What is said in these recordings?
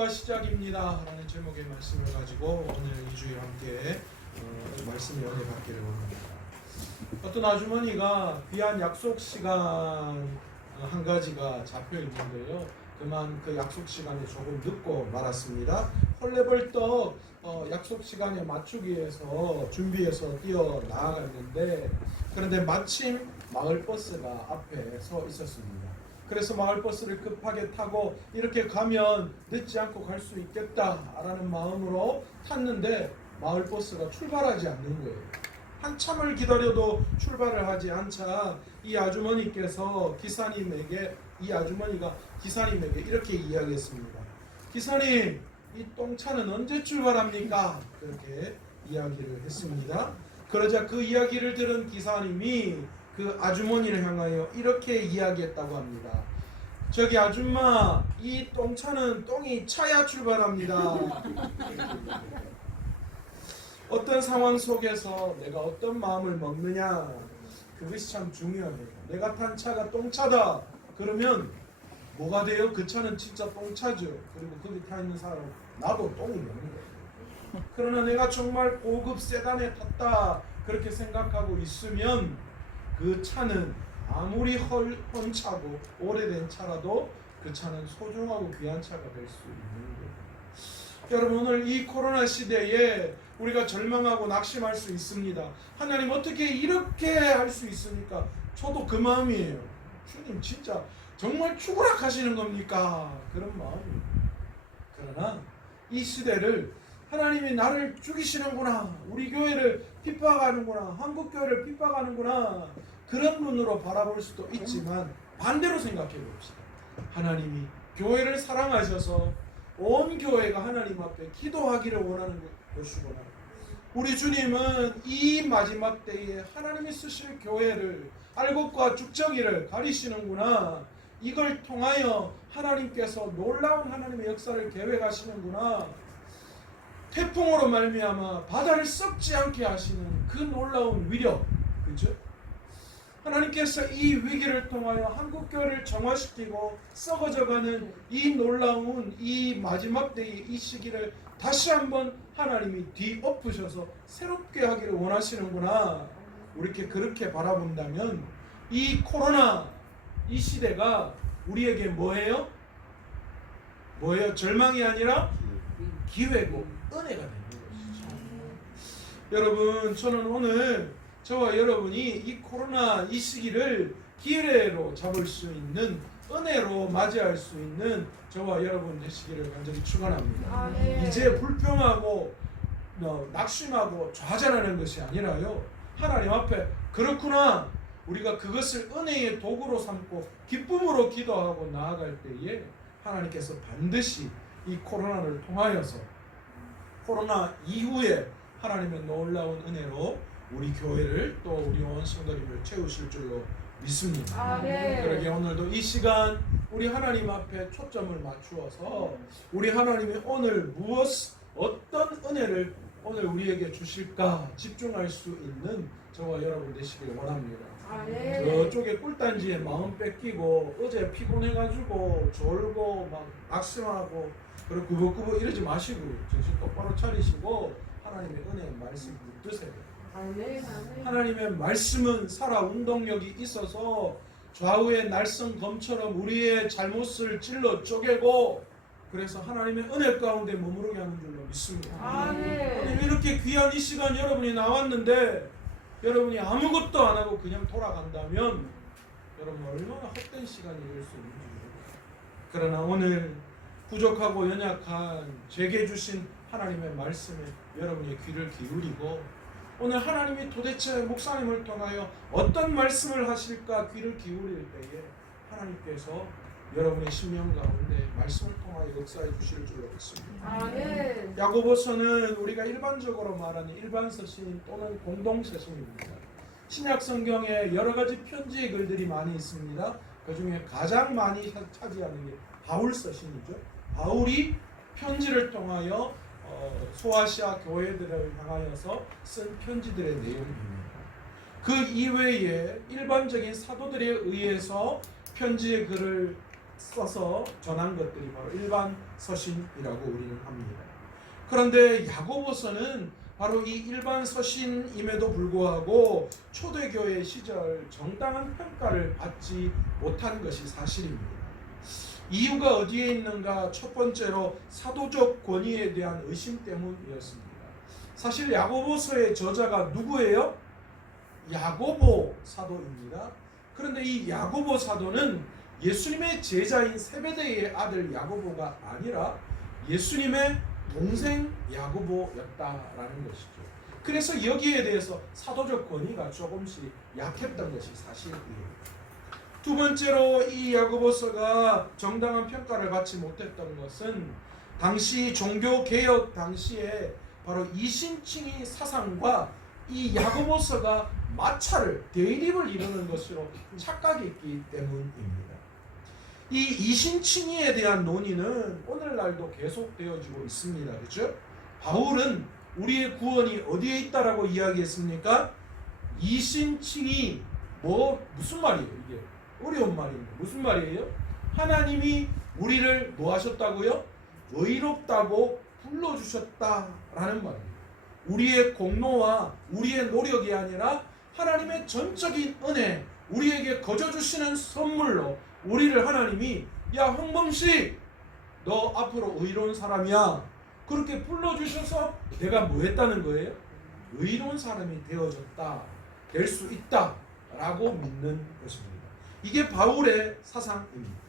하루가 시작입니다 라는 제목의 말씀을 가지고 오늘 2주일 함께 말씀의 은혜 받기를 원합니다. 어떤 아주머니가 귀한 약속 시간 한 가지가 잡혀 있는데요, 그만 그 약속 시간에 조금 늦고 말았습니다. 헐레벌떡 약속 시간에 맞추기 위해서 준비해서 뛰어 나아갔는데, 그런데 마침 마을버스가 앞에 서 있었습니다. 그래서 마을버스를 급하게 타고 이렇게 가면 늦지 않고 갈 수 있겠다라는 마음으로 탔는데 마을버스가 출발하지 않는 거예요. 한참을 기다려도 출발을 하지 않자 이 아주머니께서 이 아주머니가 기사님에게 이렇게 이야기했습니다. 기사님, 이 똥차는 언제 출발합니까? 그렇게 이야기를 했습니다. 그러자 그 이야기를 들은 기사님이 그 아주머니를 향하여 이렇게 이야기했다고 합니다. 저기 아줌마, 이 똥차는 똥이 차야 출발합니다. 어떤 상황 속에서 내가 어떤 마음을 먹느냐, 그것이 참 중요해요. 내가 탄 차가 똥차다 그러면 뭐가 돼요? 그 차는 진짜 똥차죠. 그리고 거기 타 있는 사람 나도 똥이 되는 거예요. 그러나 내가 정말 고급 세단에 탔다 그렇게 생각하고 있으면 그 차는 아무리 헌차고 오래된 차라도 그 차는 소중하고 귀한 차가 될 수 있는 거예요. 여러분, 오늘 이 코로나 시대에 우리가 절망하고 낙심할 수 있습니다. 하나님, 어떻게 이렇게 할 수 있습니까? 저도 그 마음이에요. 주님, 진짜 정말 추구락하시는 겁니까? 그런 마음이에요. 그러나 이 시대를 하나님이 나를 죽이시는구나, 우리 교회를 핍박하는구나, 한국 교회를 핍박하는구나, 그런 눈으로 바라볼 수도 있지만 반대로 생각해 봅시다. 하나님이 교회를 사랑하셔서 온 교회가 하나님 앞에 기도하기를 원하는 것이구나. 우리 주님은 이 마지막 때에 하나님이 쓰실 교회를 알곡과 죽정이를 가리시는구나. 이걸 통하여 하나님께서 놀라운 하나님의 역사를 계획하시는구나. 태풍으로 말미암아 바다를 썩지 않게 하시는 그 놀라운 위력, 그렇죠? 하나님께서 이 위기를 통하여 한국교회를 정화시키고 썩어져가는 이 놀라운 이 마지막 때의 이 시기를 다시 한번 하나님이 뒤엎으셔서 새롭게 하기를 원하시는구나. 우리께 그렇게 바라본다면 이 코로나 이 시대가 우리에게 뭐예요? 절망이 아니라 기회고 은혜가 되는 것이죠. 여러분, 저는 오늘 저와 여러분이 이 코로나 이 시기를 기회로 잡을 수 있는, 은혜로 맞이할 수 있는 저와 여러분 되시기를 간절히 축원합니다. 이제 불평하고 낙심하고 좌절하는 것이 아니라요, 하나님 앞에 그렇구나, 우리가 그것을 은혜의 도구로 삼고 기쁨으로 기도하고 나아갈 때에 하나님께서 반드시 이 코로나를 통하여서 코로나 이후에 하나님의 놀라운 은혜로 우리 교회를 또 우리 온 성도님을 채우실 줄로 믿습니다. 그러게 오늘도 이 시간 우리 하나님 앞에 초점을 맞추어서 우리 하나님이 오늘 어떤 은혜를 오늘 우리에게 주실까 집중할 수 있는 저와 여러분 되시길 원합니다. 저쪽에 꿀단지에 마음 뺏기고 어제 피곤해가지고 졸고 막 낙심하고 그리고 구벅구벅 이러지 마시고 정신 똑바로 차리시고 하나님의 은혜의 말씀 붙드세요. 하나님의 말씀은 살아 운동력이 있어서 좌우의 날성검처럼 우리의 잘못을 찔러 쪼개고 그래서 하나님의 은혜 가운데 머무르게 하는 줄로 믿습니다. 하나님, 이렇게 귀한 이 시간 여러분이 나왔는데 여러분이 아무것도 안 하고 그냥 돌아간다면 여러분 얼마나 헛된 시간이 될 수 있는지. 그러나 오늘 부족하고 연약한 제게 주신 하나님의 말씀에 여러분의 귀를 기울이고 오늘 하나님이 도대체 목사님을 통하여 어떤 말씀을 하실까 귀를 기울일 때에 하나님께서 여러분의 심령 가운데 말씀을 통하여 역사해 주실 줄로 믿습니다. 야고보서는 우리가 일반적으로 말하는 일반 서신 또는 공동 서신입니다. 신약 성경에 여러 가지 편지의 글들이 많이 있습니다. 그 중에 가장 많이 차지하는 게 바울 서신이죠. 바울이 편지를 통하여 소아시아 교회들을 향하여서 쓴 편지들의 내용입니다. 그 이외에 일반적인 사도들에 의해서 편지의 글을 써서 전한 것들이 바로 일반 서신이라고 우리는 합니다. 그런데 야고보서는 바로 이 일반 서신임에도 불구하고 초대교회 시절 정당한 평가를 받지 못한 것이 사실입니다. 이유가 어디에 있는가? 첫 번째로 사도적 권위에 대한 의심 때문이었습니다. 사실 야고보서의 저자가 누구예요? 야고보 사도입니다. 그런데 이 야고보 사도는 예수님의 제자인 세베대의 아들 야고보가 아니라 예수님의 동생 야고보였다라는 것이죠. 그래서 여기에 대해서 사도적 권위가 조금씩 약했던 것이 사실이에요. 두 번째로 이 야고보서가 정당한 평가를 받지 못했던 것은 당시 종교개혁 당시에 바로 이신칭의 사상과 이 야고보서가 마찰을, 대립을 이루는 것으로 착각했기 때문입니다. 이 이신칭의에 대한 논의는 오늘날도 계속되어지고 있습니다. 그렇죠? 바울은 우리의 구원이 어디에 있다라고 이야기했습니까? 이신칭의, 무슨 말이에요 이게? 어려운 말입니다. 무슨 말이에요? 하나님이 우리를 뭐 하셨다고요? 의롭다고 불러주셨다라는 말입니다. 우리의 공로와 우리의 노력이 아니라 하나님의 전적인 은혜, 우리에게 거저 주시는 선물로 우리를 하나님이 야 홍범식 너 앞으로 의로운 사람이야 그렇게 불러주셔서 내가 뭐 했다는 거예요? 의로운 사람이 되어졌다, 될 수 있다 라고 믿는 것입니다. 이게 바울의 사상입니다.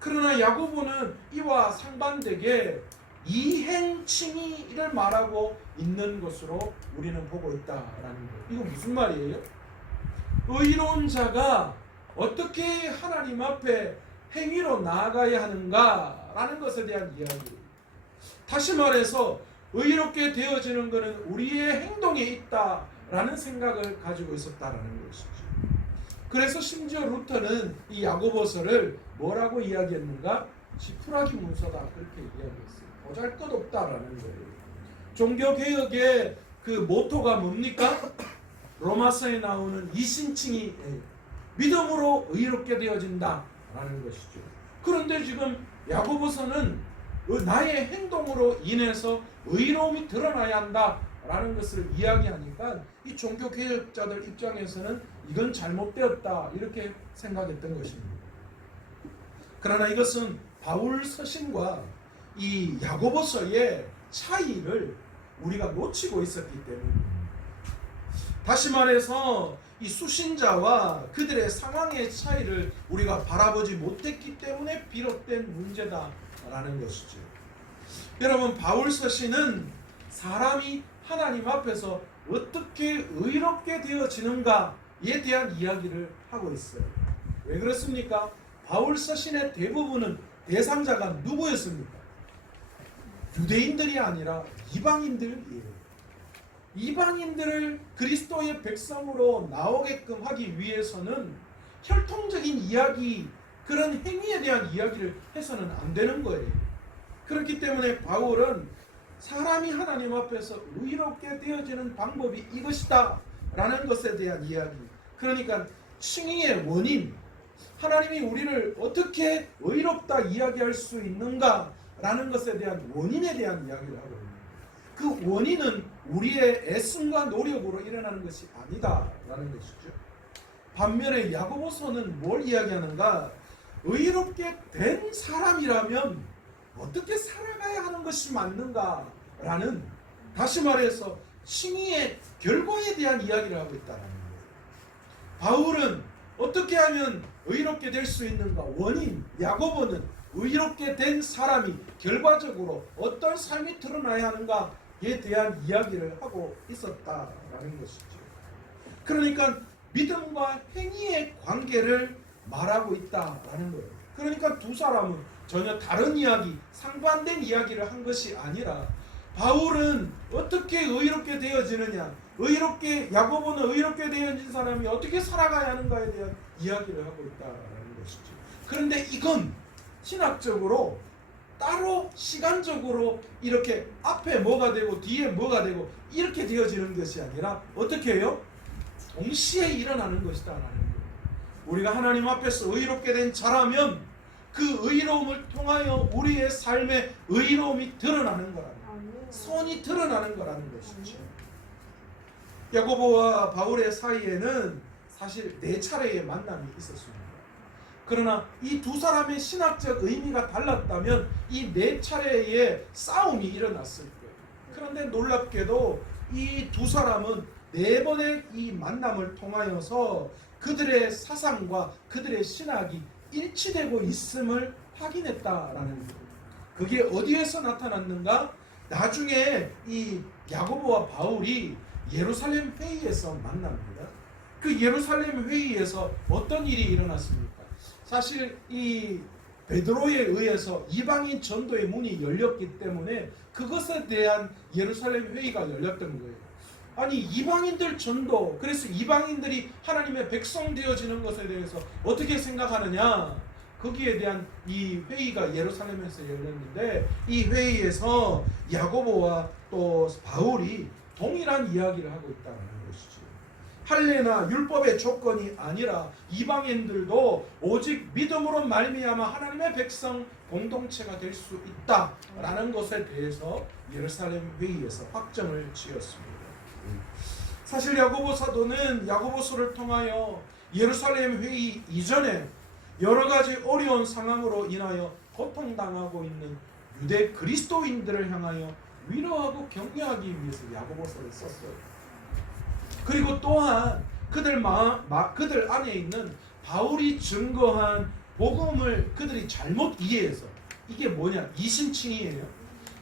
그러나 야고보는 이와 상반되게 이행칭의를 말하고 있는 것으로 우리는 보고 있다라는 거예요. 이거 무슨 말이에요? 의로운 자가 어떻게 하나님 앞에 행위로 나아가야 하는가라는 것에 대한 이야기예요. 다시 말해서 의롭게 되어지는 것은 우리의 행동에 있다라는 생각을 가지고 있었다라는 것이죠. 그래서 심지어 루터는 이 야고보서를 뭐라고 이야기했는가? 지푸라기 문서다 그렇게 이야기했어요. 보잘것없다라는 거예요. 종교개혁의 그 모토가 뭡니까? 로마서에 나오는 이신칭이 믿음으로 의롭게 되어진다라는 것이죠. 그런데 지금 야고보서는 나의 행동으로 인해서 의로움이 드러나야 한다라는 것을 이야기하니까 이 종교개혁자들 입장에서는 이건 잘못되었다 이렇게 생각했던 것입니다. 그러나 이것은 바울 서신과 이 야고보서의 차이를 우리가 놓치고 있었기 때문입니다. 다시 말해서 이 수신자와 그들의 상황의 차이를 우리가 바라보지 못했기 때문에 비롯된 문제다라는 것이죠. 여러분, 바울 서신은 사람이 하나님 앞에서 어떻게 의롭게 되어지는가에 대한 이야기를 하고 있어요. 왜 그렇습니까? 바울 서신의 대부분은 대상자가 누구였습니까? 유대인들이 아니라 이방인들이에요. 이방인들을 그리스도의 백성으로 나오게끔 하기 위해서는 혈통적인 이야기, 그런 행위에 대한 이야기를 해서는 안 되는 거예요. 그렇기 때문에 바울은 사람이 하나님 앞에서 의롭게 되어지는 방법이 이것이다 라는 것에 대한 이야기, 그러니까 칭의의 원인, 하나님이 우리를 어떻게 의롭다 이야기할 수 있는가 라는 것에 대한 원인에 대한 이야기를 하고 있습니다. 그 원인은 우리의 애씀과 노력으로 일어나는 것이 아니다라는 것이죠. 반면에 야고보서는 뭘 이야기하는가? 의롭게 된 사람이라면 어떻게 살아가야 하는 것이 맞는가라는, 다시 말해서 칭의의 결과에 대한 이야기를 하고 있다는 거예요. 바울은 어떻게 하면 의롭게 될 수 있는가? 원인. 야고보는 의롭게 된 사람이 결과적으로 어떤 삶이 드러나야 하는가에 대한 이야기를 하고 있었다라는 것이죠. 그러니까 믿음과 행위의 관계를 말하고 있다라는 거예요. 그러니까 두 사람은 전혀 다른 이야기, 상반된 이야기를 한 것이 아니라 바울은 어떻게 의롭게 되어지느냐, 야고보는 의롭게 되어진 사람이 어떻게 살아가야 하는가에 대한 이야기를 하고 있다라는 것이죠. 그런데 이건 신학적으로 따로 시간적으로 이렇게 앞에 뭐가 되고 뒤에 뭐가 되고 이렇게 되어지는 것이 아니라 어떻게 해요? 동시에 일어나는 것이다라는 거예요. 우리가 하나님 앞에서 의롭게 된 자라면 그 의로움을 통하여 우리의 삶의 의로움이 드러나는 거라는 거예요. 선이 드러나는 거라는 것이죠. 야고보와 바울의 사이에는 사실 4차례의 만남이 있었습니다. 그러나 이 두 사람의 신학적 의미가 달랐다면 이 4차례의 싸움이 일어났을 거예요. 그런데 놀랍게도 이 두 사람은 4번의 이 만남을 통하여서 그들의 사상과 그들의 신학이 일치되고 있음을 확인했다라는 거예요. 그게 어디에서 나타났는가? 나중에 이 야고보와 바울이 예루살렘 회의에서 만납니다. 그 예루살렘 회의에서 어떤 일이 일어났습니까? 사실 이 베드로에 의해서 이방인 전도의 문이 열렸기 때문에 그것에 대한 예루살렘 회의가 열렸던 거예요. 아니 이방인들 전도, 그래서 이방인들이 하나님의 백성 되어지는 것에 대해서 어떻게 생각하느냐, 거기에 대한 이 회의가 예루살렘에서 열렸는데 이 회의에서 야고보와 또 바울이 동일한 이야기를 하고 있다는 것이죠. 할례나 율법의 조건이 아니라 이방인들도 오직 믿음으로 말미암아 하나님의 백성 공동체가 될 수 있다라는 것에 대해서 예루살렘 회의에서 확정을 지었습니다. 사실 야고보 사도는 야고보서를 통하여 예루살렘 회의 이전에 여러 가지 어려운 상황으로 인하여 고통당하고 있는 유대 그리스도인들을 향하여 위로하고 격려하기 위해서 야고보서를 썼어요. 그리고 또한 그들 안에 있는 바울이 증거한 복음을 그들이 잘못 이해해서, 이게 뭐냐? 이신칭이에요.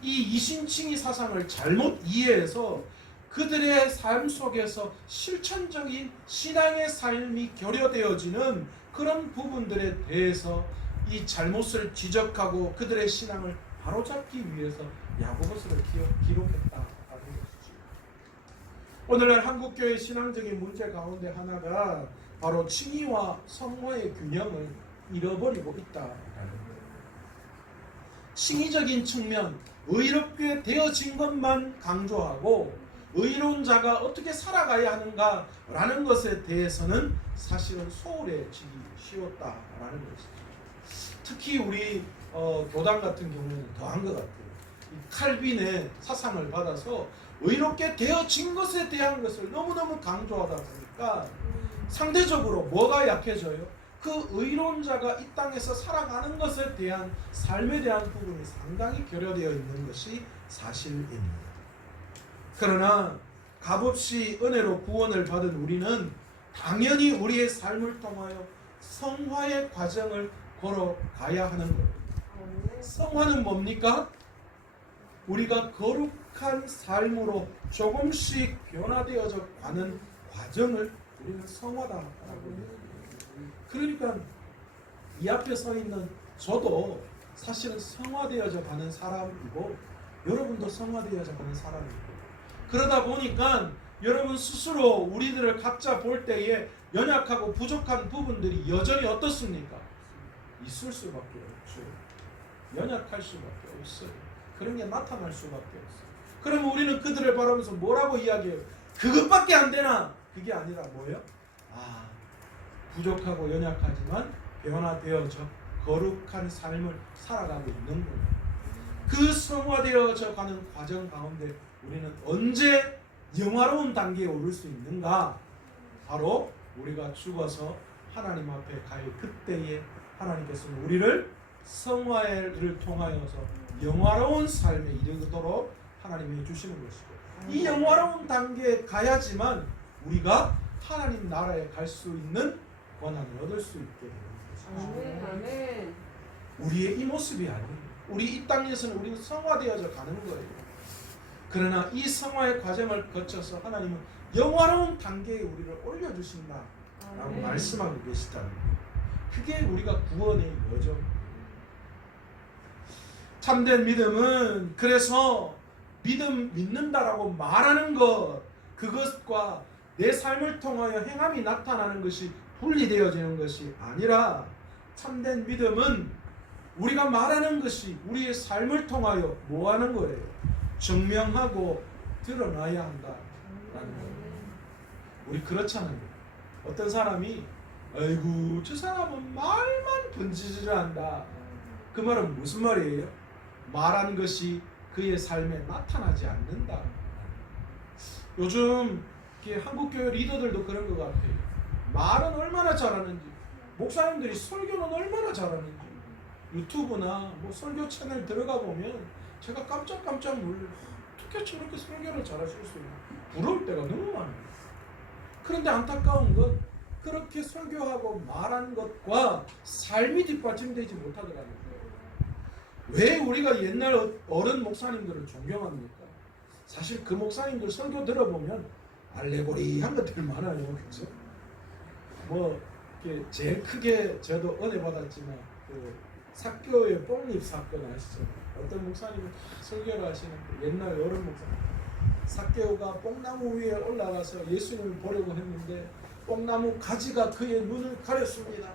이 이신칭이 사상을 잘못 이해해서 그들의 삶 속에서 실천적인 신앙의 삶이 결여되어지는 그런 부분들에 대해서 이 잘못을 지적하고 그들의 신앙을 바로잡기 위해서 야고보서를 기록했다라는 것이죠. 오늘날 한국교회 신앙적인 문제 가운데 하나가 바로 칭의와 성화의 균형을 잃어버리고 있다라는 거예요. 칭의적인 측면, 의롭게 되어진 것만 강조하고 의로운 자가 어떻게 살아가야 하는가라는 것에 대해서는 사실은 소홀해지기 쉬웠다라는 것이죠. 특히 우리 교당 같은 경우는 더한 것 같아요. 칼빈의 사상을 받아서 의롭게 되어진 것에 대한 것을 너무너무 강조하다 보니까 상대적으로 뭐가 약해져요? 그 의로운 자가 이 땅에서 살아가는 것에 대한 삶에 대한 부분이 상당히 결여되어 있는 것이 사실입니다. 그러나 값없이 은혜로 구원을 받은 우리는 당연히 우리의 삶을 통하여 성화의 과정을 걸어가야 하는 거예요. 성화는 뭡니까? 우리가 거룩한 삶으로 조금씩 변화되어져 가는 과정을 우리는 성화다라고 합니다. 그러니까 이 앞에 서 있는 저도 사실은 성화되어져 가는 사람이고 여러분도 성화되어져 가는 사람이고, 그러다 보니까 여러분 스스로 우리들을 각자 볼 때에 연약하고 부족한 부분들이 여전히 어떻습니까? 있을 수밖에 없죠. 연약할 수밖에 없어요. 그런 게 나타날 수밖에 없어요. 그러면 우리는 그들을 바라보면서 뭐라고 이야기해요? 그것밖에 안 되나? 그게 아니라 뭐예요? 부족하고 연약하지만 변화되어져 거룩한 삶을 살아가고 있는 거예요. 그 성화되어져 가는 과정 가운데 우리는 언제 영화로운 단계에 오를 수 있는가? 바로 우리가 죽어서 하나님 앞에 갈 그때에 하나님께서는 우리를 성화를 통하여서 영화로운 삶에 이르도록 하나님이 주시는 것이고, 이 영화로운 단계에 가야지만 우리가 하나님 나라에 갈 수 있는 권한을 얻을 수 있게 되는 것이죠. 아멘. 우리의 이 모습이 아니에요. 우리 이 땅에서는 우리는 성화되어져 가는 거예요. 그러나 이 성화의 과정을 거쳐서 하나님은 영화로운 단계에 우리를 올려주신다라고 말씀하고 계시다는 거예요. 그게 우리가 구원의 여정. 참된 믿음은 그래서 믿는다라고 말하는 것, 그것과 내 삶을 통하여 행함이 나타나는 것이 분리되어지는 것이 아니라, 참된 믿음은 우리가 말하는 것이 우리의 삶을 통하여 뭐 하는 거예요? 증명하고 드러나야 한다라는 거예요. 우리 그렇잖아요. 어떤 사람이 아이고 저 사람은 말만 번지질 한다, 그 말은 무슨 말이에요? 말한 것이 그의 삶에 나타나지 않는다. 요즘 한국교회 리더들도 그런 것 같아요. 말은 얼마나 잘하는지, 목사님들이 설교는 얼마나 잘하는지, 유튜브나 뭐 설교 채널 들어가 보면 제가 깜짝 놀라요. 어떻게 저렇게 설교를 잘하실 수 있나? 부러울 때가 너무 많아요. 그런데 안타까운 건 그렇게 설교하고 말한 것과 삶이 뒷받침되지 못하더라는 거예요. 왜 우리가 옛날 어른 목사님들을 존경합니까? 사실 그 목사님들 설교 들어보면 알레고리한 것들 많아요. 그렇죠? 뭐 제일 크게 저도 은혜 받았지만 그 삭개오의 뽕잎 사건 아시죠? 어떤 목사님이 설교를 하시는데 옛날 어른 목사님, 삭개오가 뽕나무 위에 올라가서 예수님을 보려고 했는데 뽕나무 가지가 그의 눈을 가렸습니다.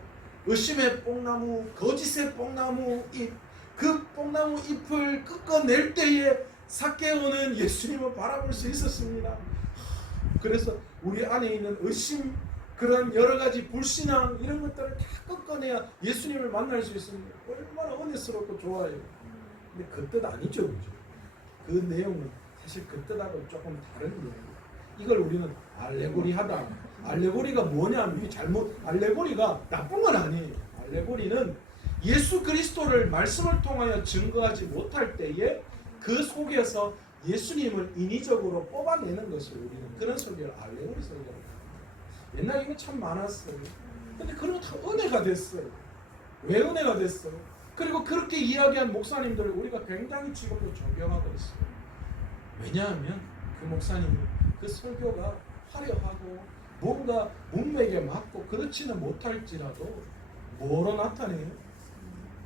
의심의 뽕나무, 거짓의 뽕나무 잎, 그 뽕나무 잎을 꺾어낼 때에 삭개오는 예수님을 바라볼 수 있었습니다. 그래서 우리 안에 있는 의심, 그런 여러 가지 불신앙 이런 것들을 다 꺾어내야 예수님을 만날 수 있습니다. 얼마나 은혜스럽고 좋아요. 근데 그 뜻 아니죠, 그죠? 그 내용은 사실 그 뜻하고 조금 다른 내용이에요. 이걸 우리는 알레고리하다. 알레고리가 뭐냐면 알레고리가 나쁜 건 아니에요. 알레고리는 예수 그리스도를 말씀을 통하여 증거하지 못할 때에 그 속에서 예수님을 인위적으로 뽑아내는 것을 우리는 그런 설교를 알레고리 설교라고 합니다. 옛날에는 참 많았어요. 근데 그런 거 다 은혜가 됐어요. 왜 은혜가 됐어요? 그리고 그렇게 이야기한 목사님들을 우리가 굉장히 지금도 존경하고 있어요. 왜냐하면 그 목사님은 그 설교가 화려하고 뭔가 문맥에 맞고 그렇지는 못할지라도 뭐로 나타내요?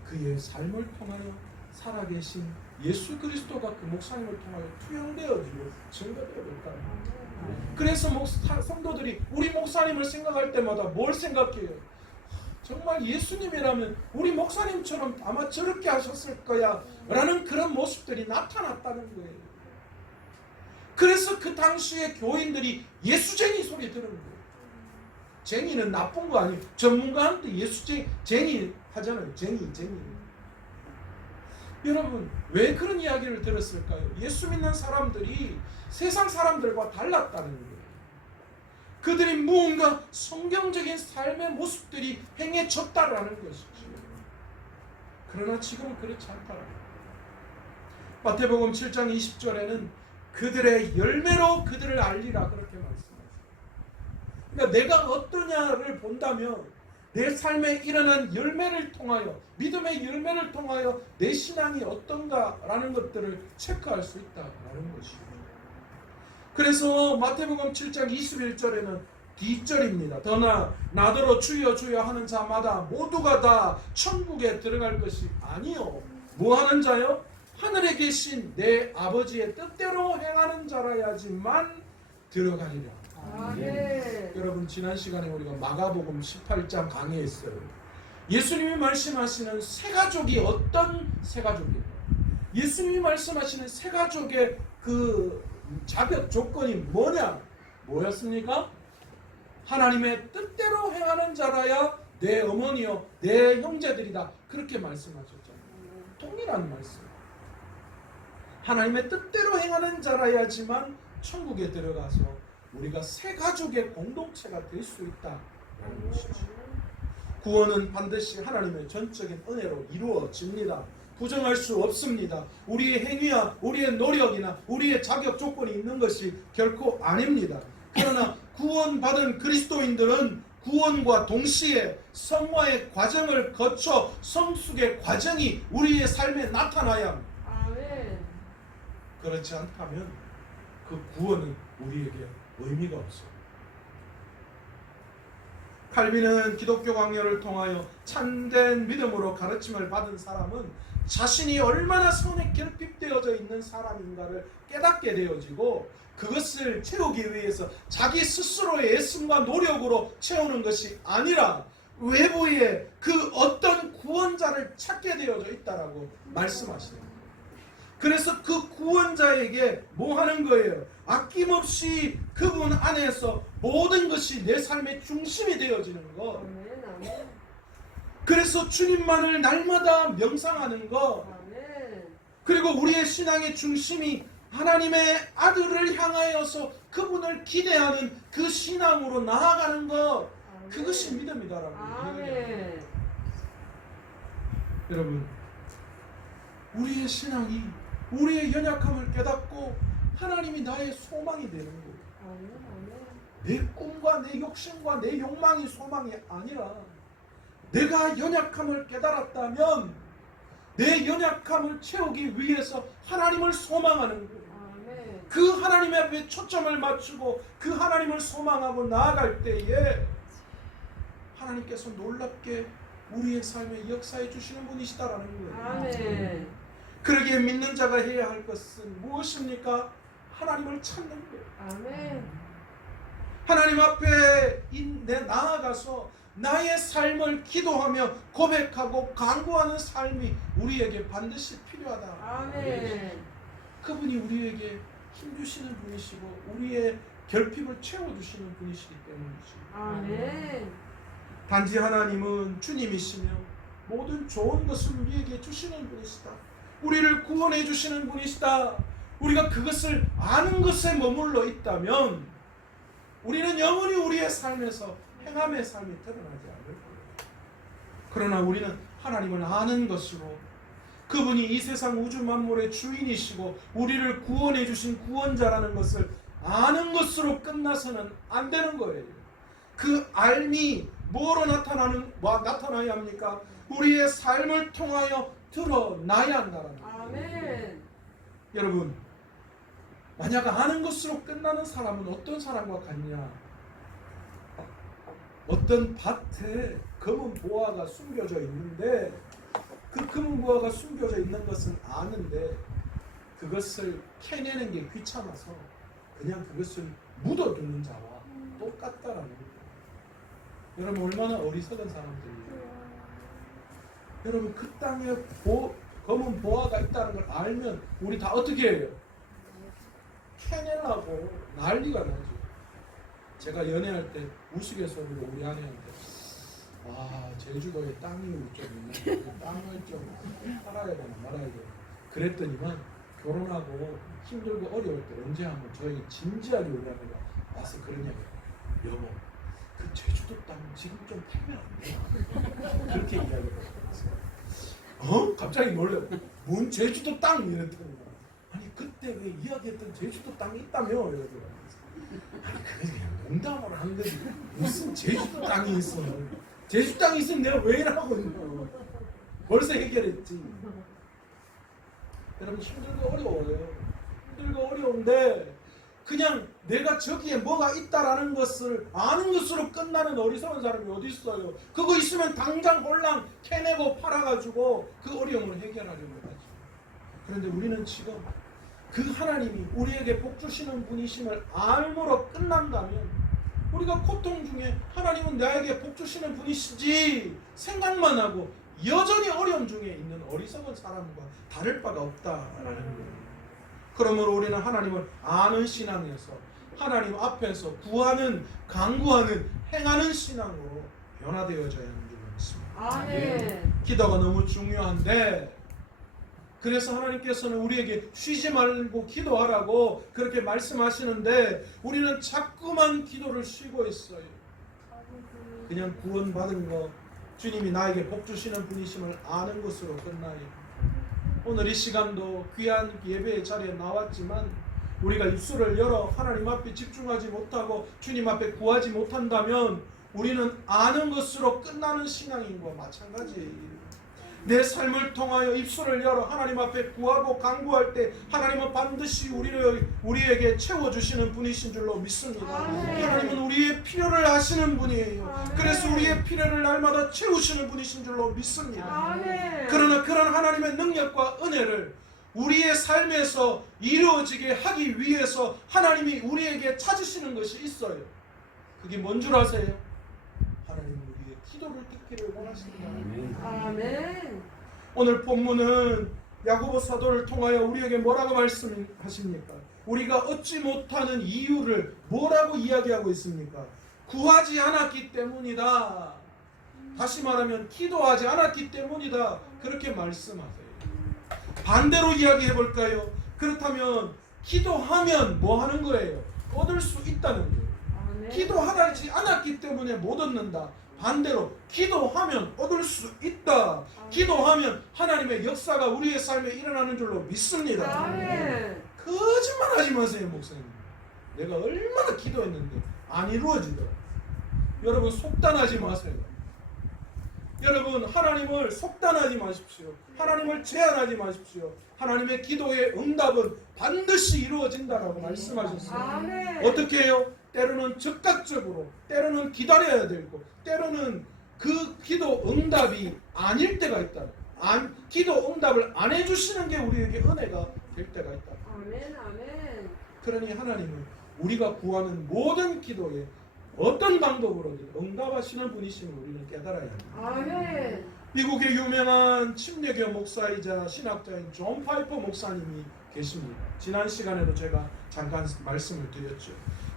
그의 삶을 통하여 살아계신 예수 그리스도가 그 목사님을 통하여 투영되어지고 증거되어졌다. 그래서 성도들이 우리 목사님을 생각할 때마다 뭘 생각해요? 정말 예수님이라면 우리 목사님처럼 아마 저렇게 하셨을 거야 라는 그런 모습들이 나타났다는 거예요. 그래서 그 당시에 교인들이 예수쟁이 소리 들은 거예요. 쟁이는 나쁜 거 아니에요. 전문가한테 쟁이 하잖아요. 쟁이. 여러분 왜 그런 이야기를 들었을까요? 예수 믿는 사람들이 세상 사람들과 달랐다는 거예요. 그들이 무언가 성경적인 삶의 모습들이 행해졌다라는 것이죠. 그러나 지금은 그렇지 않다라는 거예요. 마태복음 7장 20절에는 그들의 열매로 그들을 알리라 그렇게 말씀하셨어요. 그러니까 내가 어떠냐를 본다면 내 삶에 일어난 열매를 통하여, 믿음의 열매를 통하여 내 신앙이 어떤가라는 것들을 체크할 수 있다라는 것이죠. 그래서 마태복음 7장 21절에는 뒷절입니다. 더나 나더러 주여 주여 하는 자마다 모두가 다 천국에 들어갈 것이 아니요. 뭐 하는 자요? 하늘에 계신 내 아버지의 뜻대로 행하는 자라야지만 들어가리라. 네. 여러분 지난 시간에 우리가 마가복음 18장 강의했어요. 예수님이 말씀하시는 세 가족이 어떤 세 가족인가? 예수님이 말씀하시는 세 가족의 그 자격 조건이 뭐였습니까? 하나님의 뜻대로 행하는 자라야 내 어머니요 내 형제들이다 그렇게 말씀하셨잖아요. 동일한 말씀. 하나님의 뜻대로 행하는 자라야지만 천국에 들어가서 우리가 세 가족의 공동체가 될 수 있다라는 것이죠. 구원은 반드시 하나님의 전적인 은혜로 이루어집니다. 부정할 수 없습니다. 우리의 행위야 우리의 노력이나 우리의 자격 조건이 있는 것이 결코 아닙니다. 그러나 구원받은 그리스도인들은 구원과 동시에 성화의 과정을 거쳐 성숙의 과정이 우리의 삶에 나타나야 합니다. 아멘. 그렇지 않다면 그 구원은 우리에게 의미가 없어요. 칼빈은 기독교 강요를 통하여 참된 믿음으로 가르침을 받은 사람은 자신이 얼마나 선에 결핍되어져 있는 사람인가를 깨닫게 되어지고 그것을 채우기 위해서 자기 스스로의 애씀과 노력으로 채우는 것이 아니라 외부에 그 어떤 구원자를 찾게 되어져 있다라고 말씀하시네요. 그래서 그 구원자에게 뭐 하는 거예요? 아낌없이 그분 안에서 모든 것이 내 삶의 중심이 되어지는 것. 그래서 주님만을 날마다 명상하는 것, 아멘. 그리고 우리의 신앙의 중심이 하나님의 아들을 향하여서 그분을 기대하는 그 신앙으로 나아가는 것, 아멘. 그것이 믿음이다라고. 아멘. 여러분, 우리의 신앙이 우리의 연약함을 깨닫고 하나님이 나의 소망이 되는 거예요. 아멘. 아멘. 내 꿈과 내 욕심과 내 욕망이 소망이 아니라 내가 연약함을 깨달았다면 내 연약함을 채우기 위해서 하나님을 소망하는 거예요. 아멘. 그 하나님 앞에 초점을 맞추고 그 하나님을 소망하고 나아갈 때에 하나님께서 놀랍게 우리의 삶에 역사해 주시는 분이시다라는 거예요. 아멘. 그러기에 믿는 자가 해야 할 것은 무엇입니까? 하나님을 찾는 거예요. 아멘. 하나님 앞에 나아가서 나의 삶을 기도하며 고백하고 간구하는 삶이 우리에게 반드시 필요하다. 아멘. 그분이 우리에게 힘주시는 분이시고 우리의 결핍을 채워주시는 분이시기 때문이죠. 아멘. 단지 하나님은 주님이시며 모든 좋은 것을 우리에게 주시는 분이시다. 우리를 구원해 주시는 분이시다. 우리가 그것을 아는 것에 머물러 있다면 우리는 영원히 우리의 삶에서 행함의 삶이 드러나지 않을 거예요. 그러나 우리는 하나님을 아는 것으로 그분이 이 세상 우주 만물의 주인이시고 우리를 구원해 주신 구원자라는 것을 아는 것으로 끝나서는 안 되는 거예요. 그 알미 뭐로 나타나야 합니까? 우리의 삶을 통하여 드러나야 한다는 거예요. 아멘. 여러분, 만약 아는 것으로 끝나는 사람은 어떤 사람과 같냐? 어떤 밭에 검은 보화가 숨겨져 있는데 그 검은 보화가 숨겨져 있는 것은 아는데 그것을 캐내는 게 귀찮아서 그냥 그것을 묻어두는 자와 똑같다라는 거예요. 여러분, 얼마나 어리석은 사람들이에요. 여러분, 그 땅에 검은 보화가 있다는 걸 알면 우리 다 어떻게 해요? 캐내려고 난리가 나죠. 제가 연애할 때 우스갯소리로 우리 아내한테 제주도에 땅이 좀 있는데 땅을 좀 팔아야 되나 말아야 되나 그랬더니만 결혼하고 힘들고 어려울 때 언제 한번 저희 진지하게 우리 아내가 와서 그런 얘기해요. 여보, 그 제주도 땅 지금 좀 팔면 안 되나? 그렇게 이야기했어요. 갑자기 놀래요. 뭔 제주도 땅? 이랬더니 아니 그때 왜 이야기했던 제주도 땅이 있다며? 이러더라고요. 아니 그게 그냥 농담을 하는 거지 무슨 제주도 땅이 있어. 제주도 땅이 있으면 내가 왜 이러고 있냐. 벌써 해결했지. 여러분, 힘들고 어려워요. 힘들고 어려운데 그냥 내가 저기에 뭐가 있다라는 것을 아는 것으로 끝나는 어리석은 사람이 어디 있어요. 그거 있으면 당장 홀랑 캐내고 팔아가지고 그 어려움을 해결하려고 하죠. 그런데 우리는 지금 그 하나님이 우리에게 복 주시는 분이심을 알므로 끝난다면 우리가 고통 중에 하나님은 나에게 복 주시는 분이시지 생각만 하고 여전히 어려움 중에 있는 어리석은 사람과 다를 바가 없다라는 거예요. 그러므로 우리는 하나님을 아는 신앙에서 하나님 앞에서 구하는, 간구하는, 행하는 신앙으로 변화되어져야 하는 줄 믿습니다. 아멘. 기도가 너무 중요한데 그래서 하나님께서는 우리에게 쉬지 말고 기도하라고 그렇게 말씀하시는데 우리는 자꾸만 기도를 쉬고 있어요. 그냥 구원받은 것, 주님이 나에게 복 주시는 분이심을 아는 것으로 끝나요. 오늘 이 시간도 귀한 예배의 자리에 나왔지만 우리가 입술을 열어 하나님 앞에 집중하지 못하고 주님 앞에 구하지 못한다면 우리는 아는 것으로 끝나는 신앙인 것과 마찬가지예요. 내 삶을 통하여 입술을 열어 하나님 앞에 구하고 간구할 때 하나님은 반드시 우리에게 채워주시는 분이신 줄로 믿습니다. 아멘. 하나님은 우리의 필요를 아시는 분이에요. 아멘. 그래서 우리의 필요를 날마다 채우시는 분이신 줄로 믿습니다. 아멘. 그러나 그런 하나님의 능력과 은혜를 우리의 삶에서 이루어지게 하기 위해서 하나님이 우리에게 찾으시는 것이 있어요. 그게 뭔 줄 아세요? 하나님은 우리의 기도를 듣기를 원하십니다. 아멘. 오늘 본문은 야고보 사도를 통하여 우리에게 뭐라고 말씀하십니까? 우리가 얻지 못하는 이유를 뭐라고 이야기하고 있습니까? 구하지 않았기 때문이다. 다시 말하면 기도하지 않았기 때문이다. 그렇게 말씀하세요. 반대로 이야기해 볼까요? 그렇다면 기도하면 뭐 하는 거예요? 얻을 수 있다는 거예요. 아멘. 기도하지 않았기 때문에 못 얻는다. 반대로 기도하면 얻을 수 있다. 기도하면 하나님의 역사가 우리의 삶에 일어나는 줄로 믿습니다. 아멘. 거짓말하지 마세요, 목사님. 내가 얼마나 기도했는데 안 이루어지더라. 여러분 속단하지 마세요. 여러분 하나님을 속단하지 마십시오. 하나님을 제한하지 마십시오. 하나님의 기도의 응답은 반드시 이루어진다라고 말씀하셨어요. 아멘. 어떻게 해요? 때로는 즉각적으로, 때로는 기다려야 되고, 때로는 그 기도 응답이 아닐 때가 있다. 기도 응답을 안 해주시는 게 우리에게 은혜가 될 때가 있다. 아멘. 아멘. 그러니 하나님은 우리가 구하는 모든 기도에 어떤 방법으로든 응답하시는 분이심을 우리는 깨달아야 합니다. 아멘. 미국의 유명한 침례교 목사이자 신학자인 존 파이퍼 목사님이 계십니다. 지난 시간에도 제가 잠깐 말씀을 드렸죠.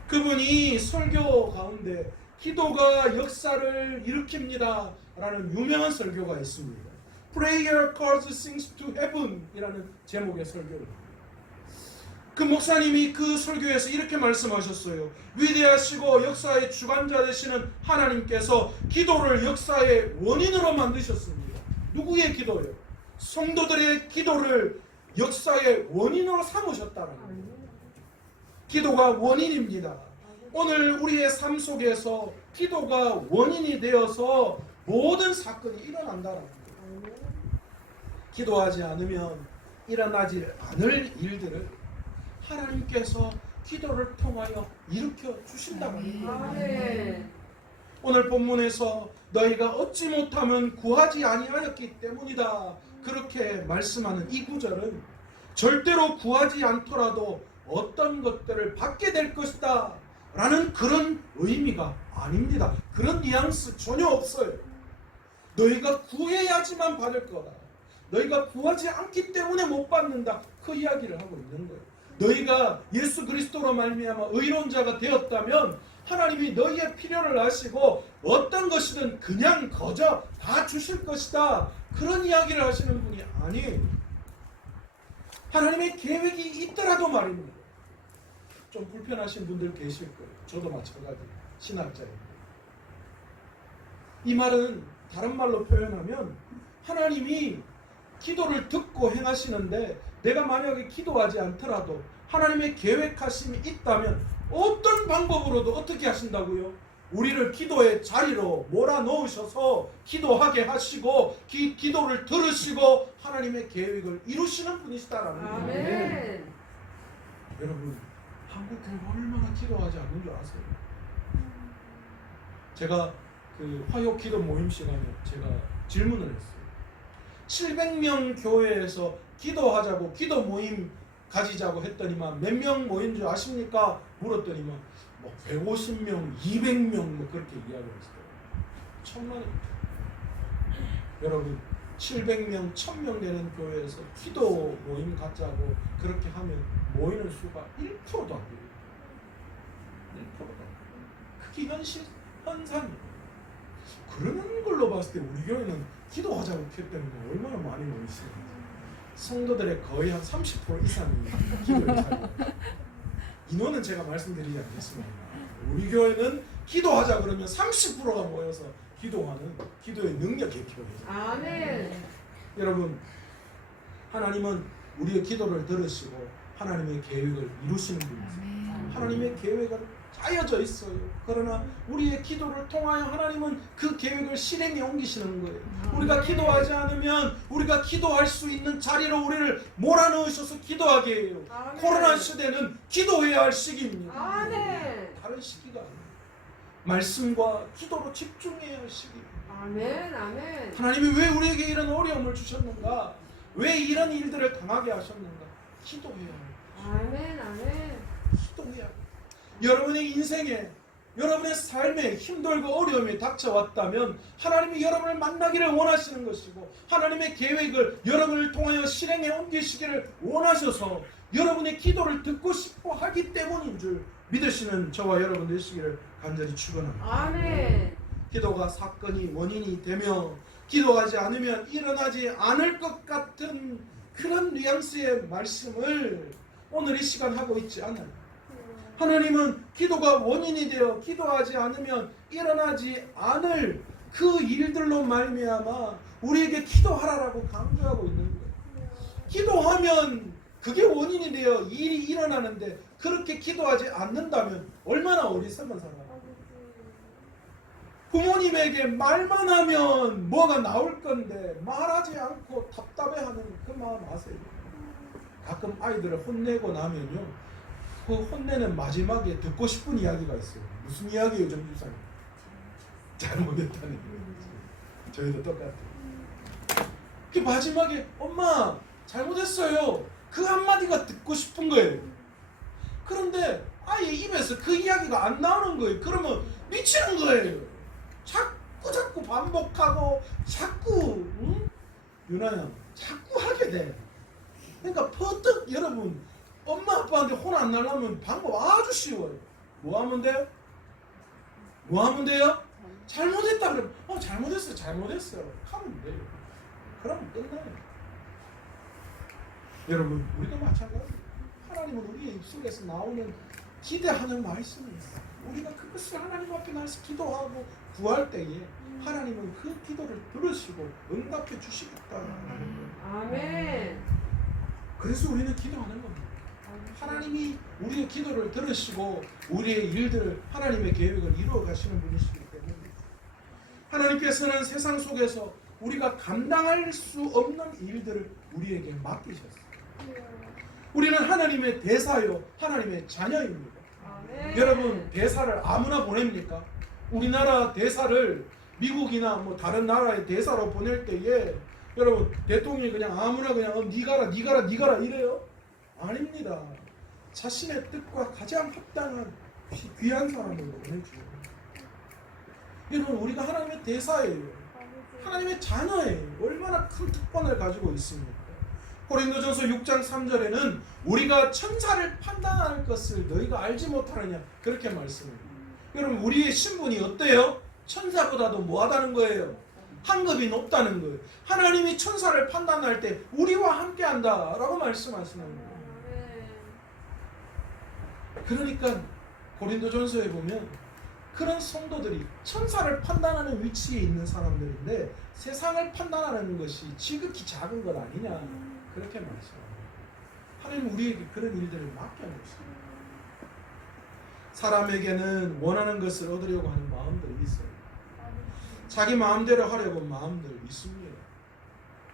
그분이 설교 가운데 기도가 역사를 일으킵니다 라는 유명한 설교가 있습니다. Prayer causes things to happen 이라는 제목의 설교를. 그 목사님이 그 설교에서 이렇게 말씀하셨어요. 위대하시고 역사의 주관자 되시는 하나님께서 기도를 역사의 원인으로 만드셨습니다. 누구의 기도요? 성도들의 기도를 역사의 원인으로 삼으셨다는 거예요. 기도가 원인입니다. 오늘 우리의 삶 속에서 기도가 원인이 되어서 모든 사건이 일어난다는 거예요. 기도하지 않으면 일어나지 않을 일들을 하나님께서 기도를 통하여 일으켜 주신다고 합니다. 아멘. 오늘 본문에서 너희가 얻지 못하면 구하지 아니하였기 때문이다. 그렇게 말씀하는 이 구절은 절대로 구하지 않더라도 어떤 것들을 받게 될 것이다 라는 그런 의미가 아닙니다. 그런 뉘앙스 전혀 없어요. 너희가 구해야지만 받을 거다. 너희가 구하지 않기 때문에 못 받는다. 그 이야기를 하고 있는 거예요. 너희가 예수 그리스도로 말미암아 의로운 자가 되었다면 하나님이 너희의 필요를 아시고 어떤 것이든 그냥 거저 다 주실 것이다. 그런 이야기를 하시는 분이 아니에요. 하나님의 계획이 있더라도 말입니다. 좀 불편하신 분들 계실 거예요. 저도 마찬가지 신학자입니다. 이 말은 다른 말로 표현하면 하나님이 기도를 듣고 행하시는데 내가 만약에 기도하지 않더라도 하나님의 계획하심이 있다면 어떤 방법으로도 어떻게 하신다고요? 우리를 기도의 자리로 몰아넣으셔서 기도하게 하시고 기도를 들으시고 하나님의 계획을 이루시는 분이시다라는 거예요. 아멘. 여러분 한국 교회가 얼마나 기도하지 않는 줄 아세요? 제가 그 화요 기도 모임 시간에 제가 질문을 했어요. 700명 교회에서 기도하자고 기도 모임 가지자고 했더니만 몇 명 모인 줄 아십니까? 물었더니만 뭐 150명, 200명 뭐 그렇게 이야기를 했어요. 천만 여러분 700명, 1000명 되는 교회에서 기도 모임 갖자고 그렇게 하면 모이는 수가 1%도 안 돼요. 1%도 안 돼요. 그게 현상이에요. 그런 걸로 봤을 때 우리 교회는 기도하자고 했기 때문에 얼마나 많이 모이시는지. 성도들의 거의 한 30% 이상이 기도에 참여해요. 인원은 제가 말씀드리지 않겠습니다. 우리 교회는 기도하자 그러면 30%가 모여서 기도하는 기도의 능력의 교회예요. 아멘. 여러분 하나님은 우리의 기도를 들으시고 하나님의 계획을 이루시는 분이세요. 하나님의 계획은 짜여져 있어요. 그러나 우리의 기도를 통하여 하나님은 그 계획을 실행에 옮기시는 거예요. 우리가 기도하지 않으면 우리가 기도할 수 있는 자리로 우리를 몰아넣으셔서 기도하게 해요. 아멘. 코로나 시대는 기도해야 할 시기입니다. 아멘. 다른 시기가 아니에요. 말씀과 기도로 집중해야 할 시기입니다. 아멘. 아멘. 하나님이 왜 우리에게 이런 어려움을 주셨는가? 왜 이런 일들을 당하게 하셨는가? 기도해야 해요. 아멘. 아멘. 기도해야 해요. 여러분의 인생에 여러분의 삶에 힘들고 어려움이 닥쳐왔다면 하나님이 여러분을 만나기를 원하시는 것이고 하나님의 계획을 여러분을 통하여 실행에 옮기시기를 원하셔서 여러분의 기도를 듣고 싶어 하기 때문인 줄 믿으시는 저와 여러분 되시기를 간절히 축원합니다. 아멘. 기도가 사건이 원인이 되며 기도하지 않으면 일어나지 않을 것 같은 그런 뉘앙스의 말씀을 오늘 이 시간 하고 있지 않아요. 하나님은 기도가 원인이 되어 기도하지 않으면 일어나지 않을 그 일들로 말미암아 우리에게 기도하라라고 강조하고 있는 거예요. 기도하면 그게 원인이 되어 일이 일어나는데 그렇게 기도하지 않는다면 얼마나 어리석은 사람. 부모님에게 말만 하면 뭐가 나올 건데 말하지 않고 답답해하는 그 마음 아세요? 가끔 아이들을 혼내고 나면요, 그 혼내는 마지막에 듣고 싶은 이야기가 있어요. 무슨 이야기예요, 정집사님? 잘못했다는 얘기. 저희도 똑같아요. 그 마지막에 엄마 잘못했어요. 그 한마디가 듣고 싶은 거예요. 그런데 아이의 입에서 그 이야기가 안 나오는 거예요. 그러면 미치는 거예요. 자꾸 반복하고 자꾸 유나야 자꾸 하게 돼. 그러니까 퍼뜩 여러분 엄마 아빠한테 혼 안 나려면 방법 아주 쉬워요. 뭐 하면 돼요? 뭐 하면 돼요? 잘못했다 그러면 잘못했어 하면 돼요. 그러면 끝나요. 여러분 우리도 마찬가지예요. 하나님은 우리의 입속에서 나오는 기대하는 말씀이에요. 우리가 그것을 하나님 앞에 나와서 기도하고 구할 때에 하나님은 그 기도를 들으시고 응답해 주시겠다는 거예요. 아멘. 그래서 우리는 기도하는 겁니다. 하나님이 우리의 기도를 들으시고 우리의 일들을 하나님의 계획을 이루어 가시는 분이시기 때문에 하나님께서는 세상 속에서 우리가 감당할 수 없는 일들을 우리에게 맡기셨어요. 우리는 하나님의 대사요 하나님의 자녀입니다. 아멘. 여러분 대사를 아무나 보냅니까? 우리나라 대사를 미국이나 뭐 다른 나라의 대사로 보낼 때에 여러분 대통령이 그냥 아무나 그냥 니 가라 이래요? 아닙니다. 자신의 뜻과 가장 합당한 귀한 사람으로 보내주요. 여러분 우리가 하나님의 대사예요. 하나님의 자녀예요. 얼마나 큰 특권을 가지고 있습니까? 고린도전서 6장 3절에는 우리가 천사를 판단할 것을 너희가 알지 못하느냐 그렇게 말씀해요. 여러분 우리의 신분이 어때요? 천사보다도 뭐하다는 거예요? 한 급이 높다는 거예요. 하나님이 천사를 판단할 때 우리와 함께한다 라고 말씀하시는 거예요. 그러니까 고린도전서에 보면 그런 성도들이 천사를 판단하는 위치에 있는 사람들인데 세상을 판단하는 것이 지극히 작은 것 아니냐 그렇게 말씀합니다. 하나님 우리에게 그런 일들을 맡겨놓습니다. 사람에게는 원하는 것을 얻으려고 하는 마음들이 있어요. 자기 마음대로 하려고 마음들이 있습니다.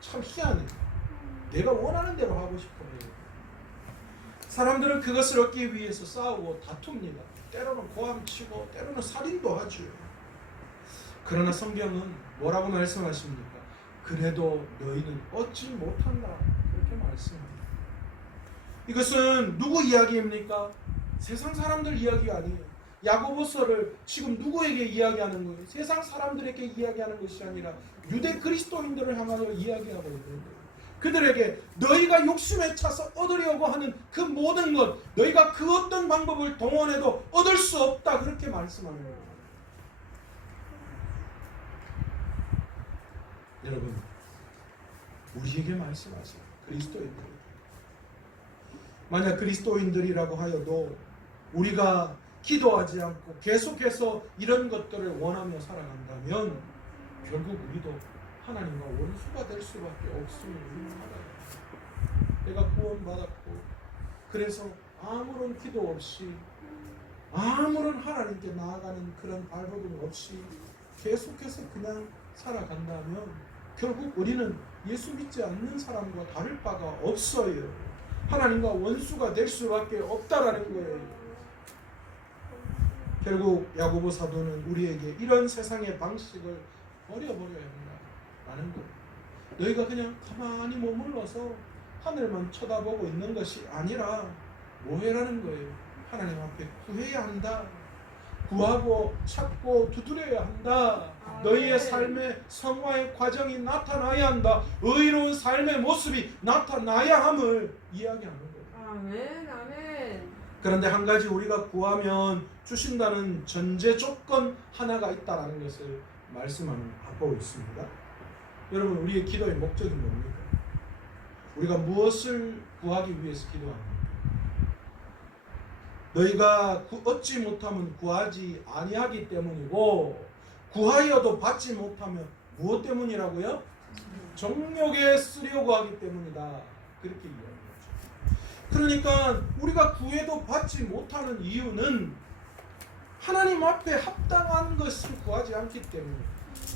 참 희한해요. 내가 원하는 대로 하고 싶어 해요. 사람들은 그것을 얻기 위해서 싸우고 다툽니다. 때로는 고함치고 때로는 살인도 하죠. 그러나 성경은 뭐라고 말씀하십니까? 그래도 너희는 얻지 못한다 그렇게 말씀합니다. 이것은 누구 이야기입니까? 세상 사람들 이야기가 아니에요. 야고보서를 지금 누구에게 이야기하는 거예요? 세상 사람들에게 이야기하는 것이 아니라 유대 그리스도인들을 향하여 이야기하고 있는 거예요. 그들에게 너희가 욕심에 차서 얻으려고 하는 그 모든 것 너희가 그 어떤 방법을 동원해도 얻을 수 없다 그렇게 말씀하는 거예요. 여러분 우리에게 말씀하세요. 그리스도인들 만약 그리스도인들이라고 하여도 우리가 기도하지 않고 계속해서 이런 것들을 원하며 살아간다면 결국 우리도 하나님과 원수가 될 수밖에 없습니다. 내가 구원받았고 그래서 아무런 기도 없이 아무런 하나님께 나아가는 그런 발버둥 없이 계속해서 그냥 살아간다면 결국 우리는 예수 믿지 않는 사람과 다를 바가 없어요. 하나님과 원수가 될 수밖에 없다라는 거예요. 결국 야고보 사도는 우리에게 이런 세상의 방식을 버려버려야 한다라는 거예요. 너희가 그냥 가만히 머물러서 하늘만 쳐다보고 있는 것이 아니라 뭐 해라는 거예요. 하나님 앞에 구해야 한다. 구하고 찾고 두드려야 한다. 너희의 삶의 성화의 과정이 나타나야 한다. 의로운 삶의 모습이 나타나야 함을 이야기하는 거예요. 아멘. 아멘. 그런데 한 가지 우리가 구하면 주신다는 전제 조건 하나가 있다라는 것을 말씀하고 있습니다. 여러분, 우리의 기도의 목적이 뭡니까? 우리가 무엇을 구하기 위해서 기도합니까? 너희가 얻지 못하면 구하지 아니하기 때문이고, 구하여도 받지 못하면 무엇 때문이라고요? 정욕에 쓰려고 하기 때문이다. 그렇게 이야기하죠. 그러니까 우리가 구해도 받지 못하는 이유는 하나님 앞에 합당한 것을 구하지 않기 때문에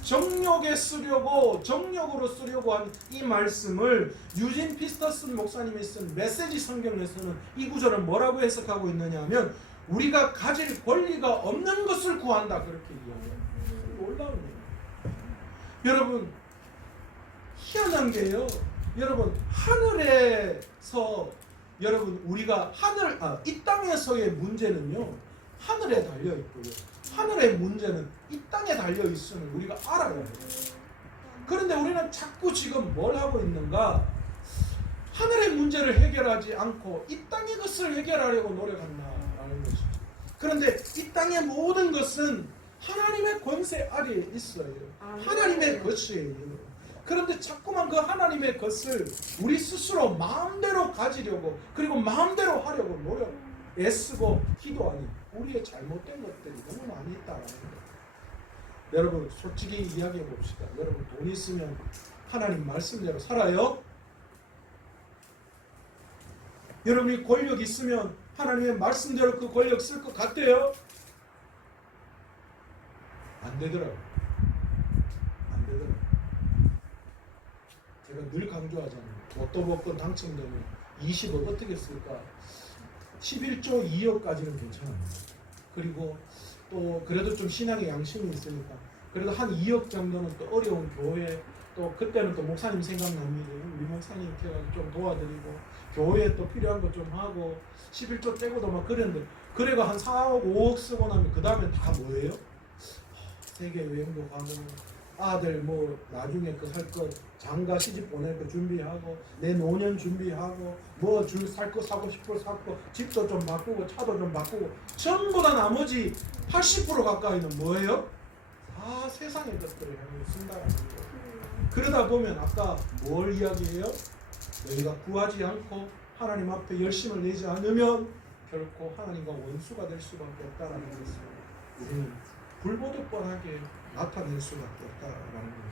정욕에 쓰려고, 정욕으로 쓰려고 하는 이 말씀을 유진 피스터슨 목사님이 쓴 메시지 성경에서는 이 구절을 뭐라고 해석하고 있느냐 하면, 우리가 가질 권리가 없는 것을 구한다, 그렇게 이야기해요. 놀라운 얘기예요. 여러분, 희한한 게요, 여러분, 하늘에서, 여러분, 우리가 이 땅에서의 문제는요 하늘에 달려 있고요, 하늘의 문제는 이 땅에 달려 있음을 우리가 알아야 해요. 그런데 우리는 자꾸 지금 뭘 하고 있는가? 하늘의 문제를 해결하지 않고 이 땅의 것을 해결하려고 노력한다라는 것이죠. 그런데 이 땅의 모든 것은 하나님의 권세 아래에 있어요. 하나님의 것이에요. 그런데 자꾸만 그 하나님의 것을 우리 스스로 마음대로 가지려고, 그리고 마음대로 하려고 애쓰고 기도하니 우리의 잘못된 것들이 너무 많이 있다라는 거예요. 여러분, 솔직히 이야기해 봅시다. 여러분, 돈 있으면 하나님 말씀대로 살아요? 여러분이 권력 있으면 하나님의 말씀대로 그 권력 쓸 것 같아요? 안 되더라고요. 안 되더라고요. 제가 늘 강조하잖아요. 로또 복권 당첨되면 20억 어떻게 쓸까? 11조 2억까지는 괜찮아요. 그리고 또 그래도 좀 신앙의 양심이 있으니까 그래도 한 2억 정도는 또 어려운 교회, 또 그때는 또 목사님 생각납니다. 우리 목사님 제가 좀 도와드리고 교회에 또 필요한 거 좀 하고 11조 떼고도 막 그랬는데, 그래가 한 4억 5억 쓰고 나면 그 다음에 다 뭐예요? 세계 여행도 가고, 아들 뭐 나중에 그 살 거 장가 시집 보낼 거 준비하고, 내 노년 준비하고, 뭐 살 거 사고 싶어 사고, 집도 좀 바꾸고 차도 좀 바꾸고, 전부 다 나머지 80% 가까이는 뭐예요? 다 세상의 것들을 쓴다라는 거예요. 그러다 보면 아까 뭘 이야기해요? 너희가 구하지 않고 하나님 앞에 열심을 내지 않으면 결코 하나님과 원수가 될 수밖에 없다라는 것을 우리는 불보듯 뻔하게 나타낼 수밖에 없다라는 겁니다.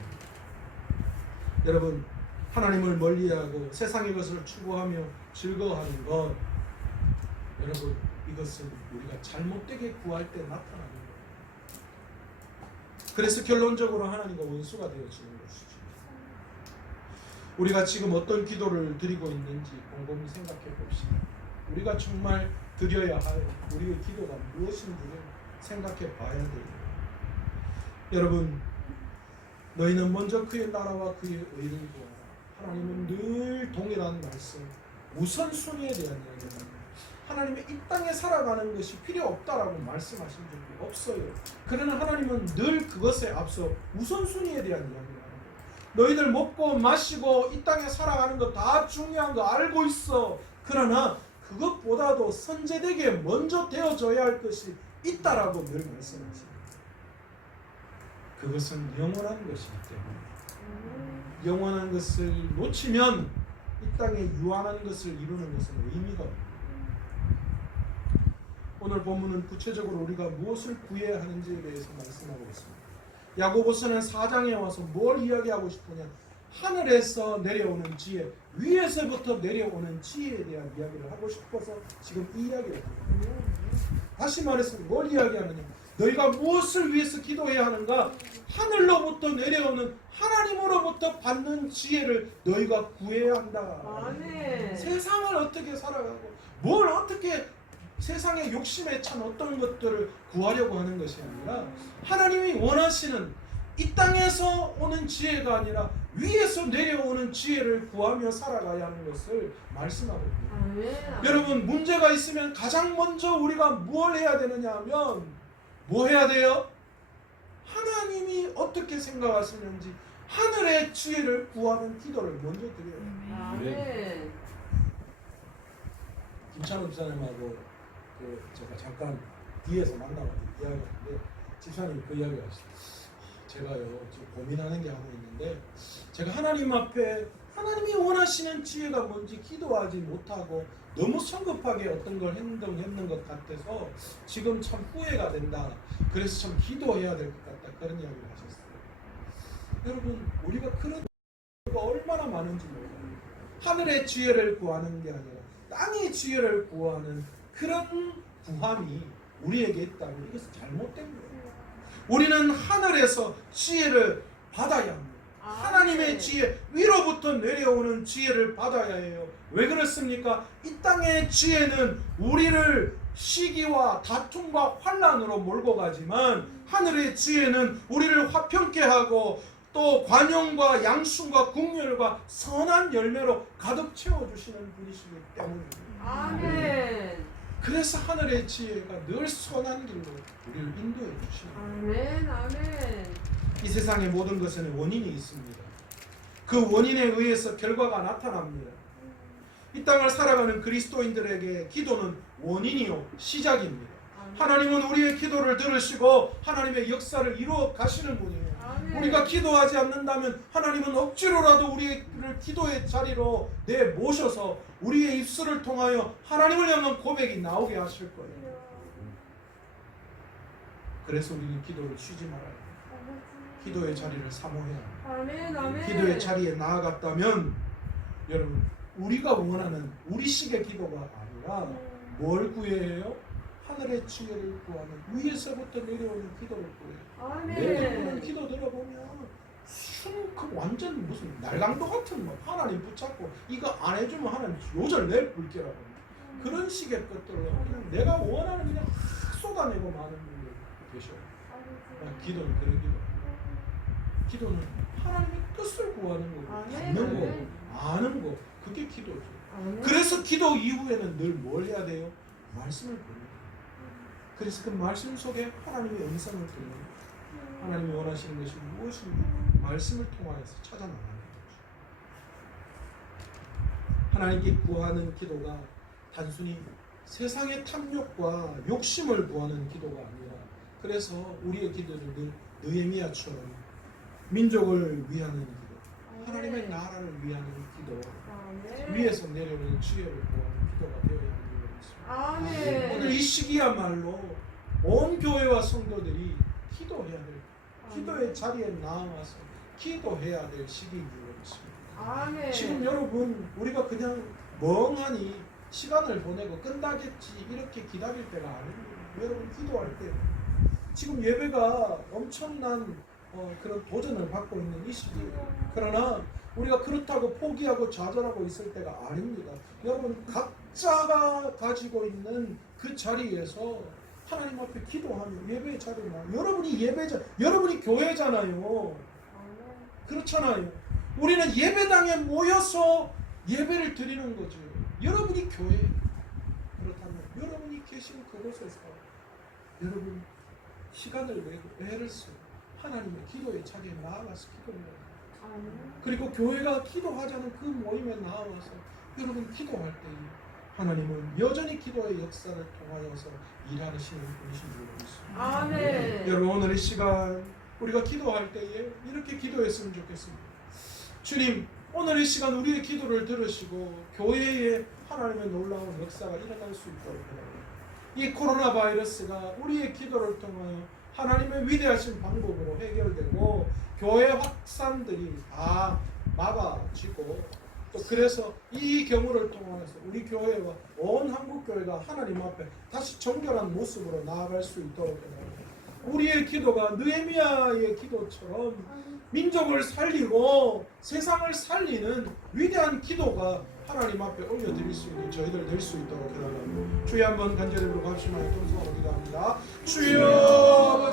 여러분, 하나님을 멀리하고 세상의 것을 추구하며 즐거워하는 것, 여러분, 이것은 우리가 잘못되게 구할 때 나타나는 거예요. 그래서 결론적으로 하나님과 원수가 되어지는 것이죠. 우리가 지금 어떤 기도를 드리고 있는지 곰곰이 생각해 봅시다. 우리가 정말 드려야 할 우리의 기도가 무엇인지를 생각해 봐야 돼요. 여러분, 너희는 먼저 그의 나라와 그의 의를 구하라. 하나님은 늘 동일한 말씀, 우선순위에 대한 이야기입니다. 하나님의 이 땅에 살아가는 것이 필요 없다라고 말씀하신 적이 없어요. 그러나 하나님은 늘 그것에 앞서 우선순위에 대한 이야기를 하는 거예요. 너희들 먹고 마시고 이 땅에 살아가는 거 다 중요한 거 알고 있어. 그러나 그것보다도 선제되게 먼저 되어져야 할 것이 있다라고 늘 말씀하십니다. 그것은 영원한 것이기 때문에 영원한 것을 놓치면 이 땅에 유한한 것을 이루는 것은 의미가 없습니다. 오늘 본문은 구체적으로 우리가 무엇을 구해야 하는지에 대해서 말씀하고 있습니다. 야고보서는 4장에 와서 뭘 이야기하고 싶으냐, 하늘에서 내려오는 지혜, 위에서부터 내려오는 지혜에 대한 이야기를 하고 싶어서 지금 이 이야기를 합니다. 다시 말해서 뭘 이야기하느냐, 너희가 무엇을 위해서 기도해야 하는가? 하늘로부터 내려오는 하나님으로부터 받는 지혜를 너희가 구해야 한다. 아멘. 세상을 어떻게 살아가고 뭘 어떻게 세상의 욕심에 찬 어떤 것들을 구하려고 하는 것이 아니라 하나님이 원하시는 이 땅에서 오는 지혜가 아니라 위에서 내려오는 지혜를 구하며 살아가야 하는 것을 말씀하고 있습니다. 아멘. 여러분, 문제가 있으면 가장 먼저 우리가 뭘 해야 되느냐 하면 뭐 해야 돼요? 하나님이 어떻게 생각하시는지 하늘의 지혜를 구하는 기도를 먼저 드려요. 아멘. 김찬호 집사님하고 제가 잠깐 뒤에서 만나가지고 이야기하는데 집사님이 그 이야기를 하시더라고요. 제가요 지금 고민하는 게 하나 있는데 제가 하나님 앞에 하나님이 원하시는 지혜가 뭔지 기도하지 못하고 너무 성급하게 어떤 걸 행동했는 것 같아서 지금 참 후회가 된다. 그래서 참 기도해야 될 것 같다. 그런 이야기를 하셨어요. 여러분 우리가 그런 거 얼마나 많은지 몰라요. 하늘의 지혜를 구하는 게 아니라 땅의 지혜를 구하는 그런 구함이 우리에게 있다면 이것은 잘못된 거예요. 우리는 하늘에서 지혜를 받아야 합니다. 하나님의 지혜, 위로부터 내려오는 지혜를 받아야 해요. 왜 그렇습니까? 이 땅의 지혜는 우리를 시기와 다툼과 환난으로 몰고 가지만 하늘의 지혜는 우리를 화평케 하고 또 관용과 양순과 국률과 선한 열매로 가득 채워주시는 분이시기 때문입니다. 아멘. 그래서 하늘의 지혜가 늘 선한 길로 우리를 인도해 주시는 아멘. 아멘. 이 세상의 모든 것에는 원인이 있습니다. 그 원인에 의해서 결과가 나타납니다. 이 땅을 살아가는 그리스도인들에게 기도는 원인이요 시작입니다. 하나님은 우리의 기도를 들으시고 하나님의 역사를 이루어 가시는 분이에요. 아멘. 우리가 기도하지 않는다면 하나님은 억지로라도 우리를 기도의 자리로 내모셔서 우리의 입술을 통하여 하나님을 향한 고백이 나오게 하실 거예요. 그래서 우리는 기도를 쉬지 말아야 해요. 기도의 자리를 사모해야 해요. 아멘. 아멘. 기도의 자리에 나아갔다면 여러분 우리가 원하는 우리식의 기도가 아니라 뭘 구해야 해요? 하늘의 지혜를 구하는 위에서부터 내려오는 기도를 구해요. 아멘. 기도 들어보면 완전 무슨 날강도 같은 뭐 하나님 붙잡고 이거 안 해주면 하나님 요절 낼 불기라고 그런 식의 것들로 그냥 내가 원하는 그냥 쏟아내고 마는 분들 계셔요. 기도는 그런 기도. 기도는 하나님의 뜻을 구하는 거고 듣는 거고 아는 거 그게 기도죠. 그래서 기도 이후에는 늘 뭘 해야 돼요? 말씀을 보는 거예요. 그래서 그 말씀 속에 하나님의 음성을 듣는 거예요. 하나님이 원하시는 것이 무엇인지 말씀을 통하여서 찾아나가는 거죠. 하나님께 구하는 기도가 단순히 세상의 탐욕과 욕심을 구하는 기도가 아니라 그래서 우리의 기도는 늘 느헤미야처럼 민족을 위하는 기도, 하나님의 나라를 위하는 기도, 위에서 내려오는 지혜를 구하는 기도가 되어야 하는 것입니다. 오늘 이 시기야말로 온 교회와 성도들이 기도해야 될 기도의 자리에 나와서 기도해야 될 시기인 줄 믿습니다. 지금 여러분 우리가 그냥 멍하니 시간을 보내고 끝나겠지 이렇게 기다릴 때가 아닙니다. 여러분 기도할 때 지금 예배가 엄청난 그런 도전을 받고 있는 이 시기예요. 그러나 우리가 그렇다고 포기하고 좌절하고 있을 때가 아닙니다. 여러분 각자가 가지고 있는 그 자리에서 하나님 앞에 기도하며 예배의 자리에 나 여러분이 예배자, 여러분이 교회잖아요. 그렇잖아요. 우리는 예배당에 모여서 예배를 드리는 거죠. 여러분이 교회. 그렇다면 여러분이 계신 그곳에서 여러분 시간을 내고 애를 쓰고 하나님의 기도의 자리에 나아가서 기도해야 돼요. 그리고 교회가 기도하자는 그 모임에 나와서 여러분 기도할 때 하나님은 여전히 기도의 역사를 통하여서 일하시는 분이신 줄 믿습니다. 아멘. 여러분 오늘 이 시간 우리가 기도할 때에 이렇게 기도했으면 좋겠습니다. 주님 오늘 이 시간 우리의 기도를 들으시고 교회에 하나님의 놀라운 역사가 일어날 수 있도록 이 코로나 바이러스가 우리의 기도를 통하여 하나님의 위대하신 방법으로 해결되고 교회 확산들이 다 막아지고 또 그래서 이 경우를 통해서 우리 교회와 온 한국교회가 하나님 앞에 다시 정결한 모습으로 나아갈 수 있도록 해달라고. 우리의 기도가 느헤미야의 기도처럼 민족을 살리고 세상을 살리는 위대한 기도가 하나님 앞에 올려드릴 수 있는 저희들 될 수 있도록 해달라고. 주여 한번 간절히 부르고 합심하여 통성하고 기도합니다. 주여